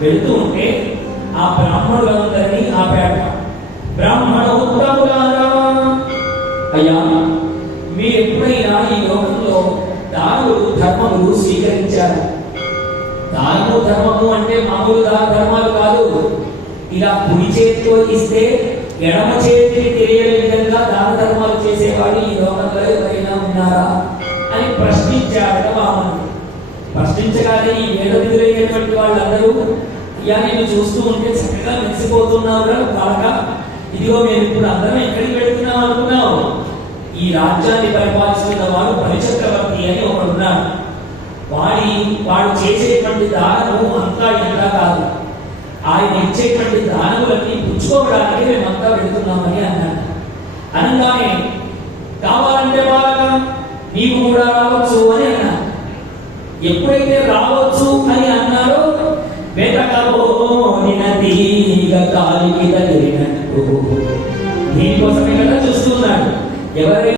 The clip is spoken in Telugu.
వెళుతూ ఉంటే ఆ బ్రాహ్మణులందరినీ ఆపాట. బ్రాహ్మణ ఉత్తములారా, అయ్యా మీరు ఎప్పుడైనా ఈ లోకంలో దానులు ధర్మములు స్వీకరించారు? దానము ధర్మము అంటే మామూలు ధర్మాలు కాదు. ఇలా కుడి చేతితో ఇస్తే ఎడమ చేతిని తెలియని విధంగా దాన ధర్మాలు చేసేవాడు ఈ లోకంలో ఎవరైనా ఉన్నారా అని ప్రశ్నించాడట వామనుడు. ప్రశ్నించగానే ఈ వేద విధులైనటువంటి వాళ్ళందరూ, అయ్యా నేను చూస్తూ ఉంటే చక్కగా మెరిసిపోతున్నావురా బాలక, ఇదిగో మేము ఇప్పుడు అందరం ఎక్కడికి వెళుతున్నాం అనుకున్నావు? ఈ రాజ్యాన్ని పరిపాలిస్తున్న వాడు బలిచక్రవర్తి అని ఒకడున్నాడు. వాడు చేసేటువంటి దానము అంతా ఇంత కాదు. ఆయన ఇచ్చేటువంటి దానములన్నీ పుచ్చుకోవడానికి మేమంతా వెళుతున్నామని అన్నాడు. అనగానే కావాలంటే బాలక నీవు కూడా రావచ్చు అని అన్నాడు. ఎప్పుడైతే రావచ్చు అని అన్నారో దీనికోసమే కదా చూస్తున్నాడు. ఎవరైనా